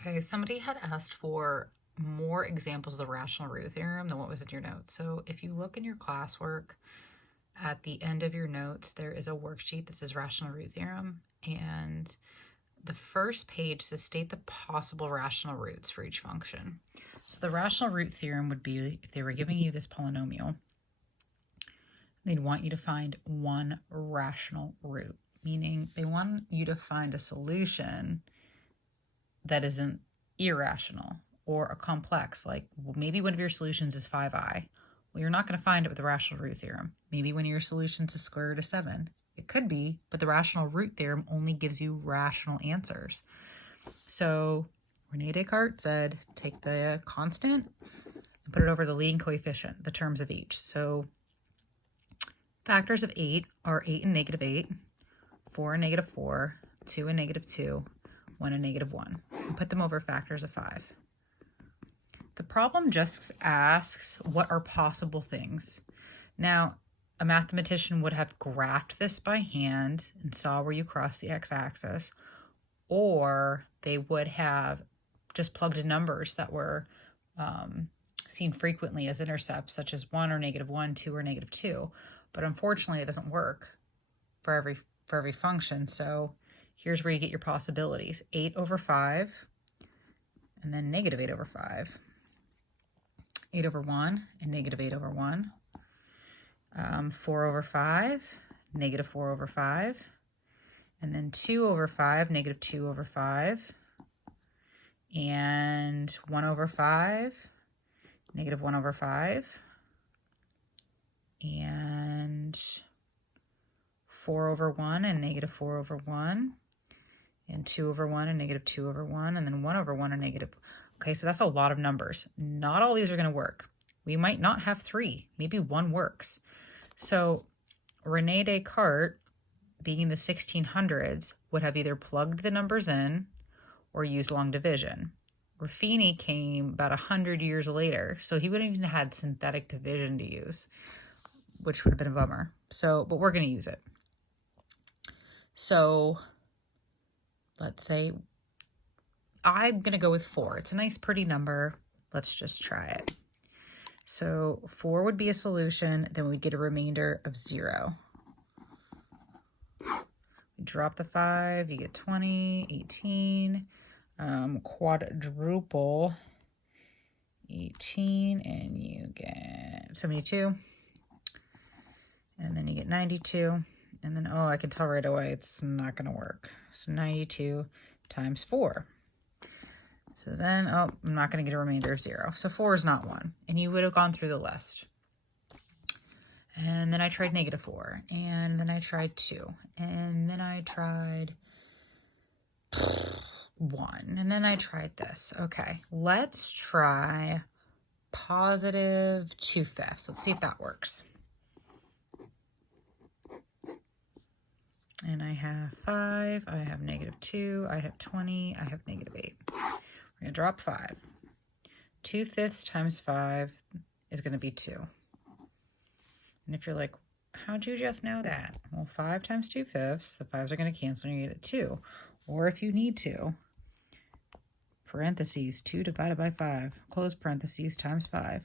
Okay, somebody had asked for more examples of the rational root theorem than what was in your notes. So if you look in your classwork, at the end of your notes, there is a worksheet that says rational root theorem, and the first page says state the possible rational roots for each function. So the rational root theorem would be, if they were giving you this polynomial, they'd want you to find one rational root, meaning they want you to find a solution that isn't irrational or a complex, like maybe one of your solutions is 5i. Well, you're not going to find it with the rational root theorem. Maybe one of your solutions is square root of 7. It could be, but the rational root theorem only gives you rational answers. So Rene Descartes said, take the constant and put it over the leading coefficient, the terms of each. So factors of 8 are 8 and negative 8, 4 and negative 4, 2 and negative 2, 1 and negative 1, and put them over factors of 5. The problem just asks, what are possible things? Now, a mathematician would have graphed this by hand and saw where you cross the x-axis, or they would have just plugged in numbers that were seen frequently as intercepts, such as 1 or negative 1, 2 or negative 2. But unfortunately, it doesn't work for every function. So here's where you get your possibilities. 8 over 5, and then negative 8 over 5. 8 over 1, and negative 8 over 1. 4 over 5, negative 4 over 5. And then 2 over 5, negative 2 over 5. And 1 over 5, negative 1 over 5. And 4 over 1 and negative 4 over 1. And 2 over 1 and negative 2 over 1. And then 1 over 1 and negative. Okay, so that's a lot of numbers. Not all these are going to work. We might not have 3. Maybe 1 works. So Rene Descartes, being in the 1600s, would have either plugged the numbers in or used long division. Ruffini came about 100 years later, so he wouldn't even have had synthetic division to use, which would have been a bummer. So, but we're going to use it. So let's say I'm going to go with 4. It's a nice, pretty number. Let's just try it. So 4 would be a solution. Then we'd get a remainder of 0. We drop the 5. You get 20, 18. Quadruple 18, and you get 72. And then you get 92. And then, oh, I can tell right away it's not going to work. So 92 times 4. So then, oh, I'm not going to get a remainder of 0. So 4 is not 1. And you would have gone through the list. And then I tried negative 4. And then I tried 2. And then I tried 1. And then I tried this. Okay, let's try positive 2/5. Let's see if that works. And I have 5, I have negative 2, I have 20, I have negative 8. We're going to drop 5. 2/5 times 5 is going to be 2. And if you're like, how'd you just know that? Well, 5 times 2/5, the 5s are going to cancel and you get a 2. Or if you need to, parentheses, 2 divided by 5, close parentheses, times 5.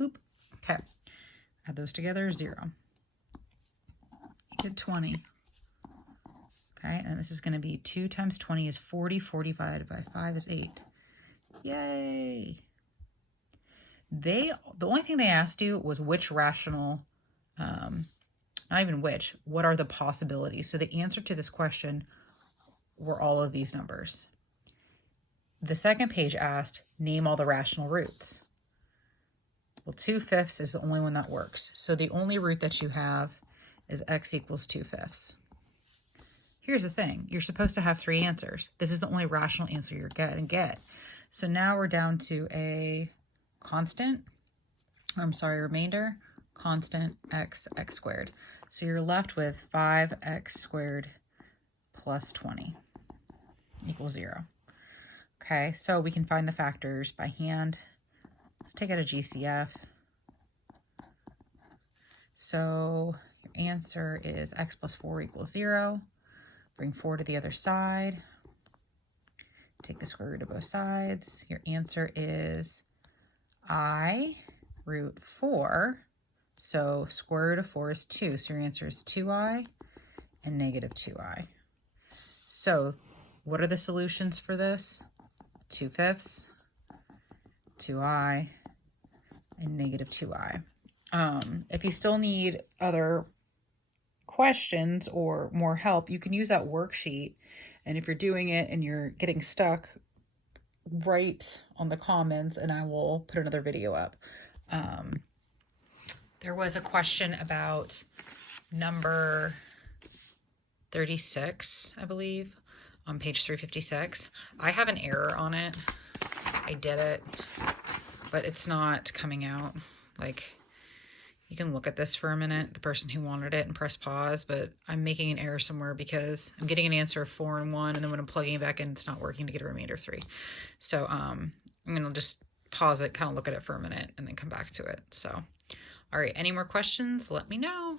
Boop. Okay. Add those together, 0. You get 20. Okay, and this is going to be 2 times 20 is 40. 40 divided by 5 is 8. Yay! The only thing they asked you was which rational, not even which, what are the possibilities? So the answer to this question were all of these numbers. The second page asked, name all the rational roots. Well, 2/5 is the only one that works. So the only root that you have is x equals 2/5. Here's the thing. You're supposed to have 3 answers. This is the only rational answer you're going to get. So now we're down to a remainder, constant, x squared. So you're left with 5x squared plus 20 equals 0. Okay, so we can find the factors by hand. Let's take out a GCF. So your answer is x plus 4 equals 0. Bring 4 to the other side. Take the square root of both sides. Your answer is I root 4. So square root of 4 is 2. So your answer is 2i and negative 2i. So what are the solutions for this? 2/5, 2i, and negative 2i. If you still need other questions or more help, you can use that worksheet. And if you're doing it and you're getting stuck, write on the comments and I will put another video up. There was a question about number 36, I believe, on page 356. I have an error on it. I did it, but it's not coming out. Like, you can look at this for a minute, the person who wanted it, and press pause, but I'm making an error somewhere because I'm getting an answer of 4 and 1, and then when I'm plugging it back in, it's not working to get a remainder of 3. So I'm going to just pause it, kind of look at it for a minute, and then come back to it. So, all right, any more questions? Let me know.